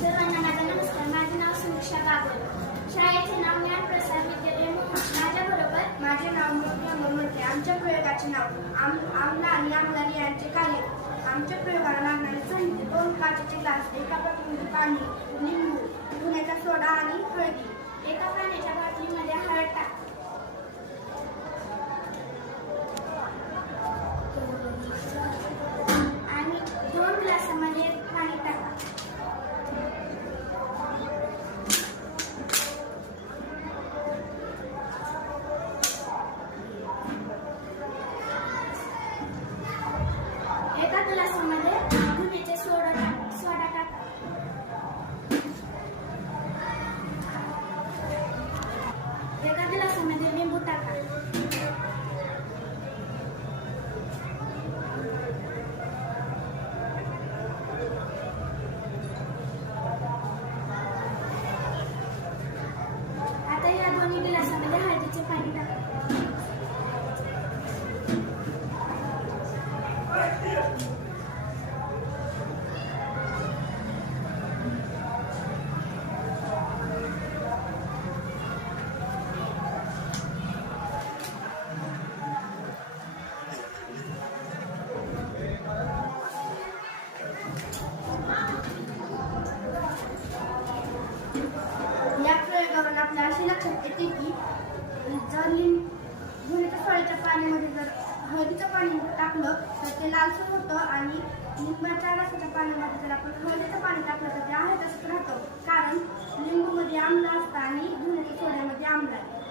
सर्वांना माझा नमस्कार. माझे नाव समीक्षा बागल. शाळेचे नाव ज्ञानप्रसाद विद्यालय. माझ्याबरोबर माझे नाव मोठी अमर. आमच्या प्रयोगाचे नाव आमला आणि आमलानी यांचे कार्य. आमच्या प्रयोगाला लागणारे साहित्य 2 काचेचे ग्लास, एका बाटलीमध्ये पाणी, लिंबू, धुण्याचा सोडा आणि हळदी. एका पाण्याच्या बाटलीमध्ये हळद टाक. आणि 2 ग्लासामध्ये पाणी टाका. एका ग्लासामध्ये धुण्याचे सोडा टाका. एका ग्लासामध्ये लिंबू टाका. आता या दोन्ही ग्लासामध्ये हळदीचे पाणी टाका. या प्रयोगावरून आपल्याला असे लक्षात येते की जर धुण्याच्या सोड्याच्या पाण्यामध्ये जर हळदीचं पाणी टाकलं तर ते लालसर होतं आणि लिंबाच्या रसाच्या पाण्यामध्ये जर आपण हळदीचं पाणी टाकलं तर ते आहे तसंच राहतं, कारण लिंबूमध्ये आम्ल असतं आणि धुण्याच्या सोड्यामध्ये आम्ल आहे.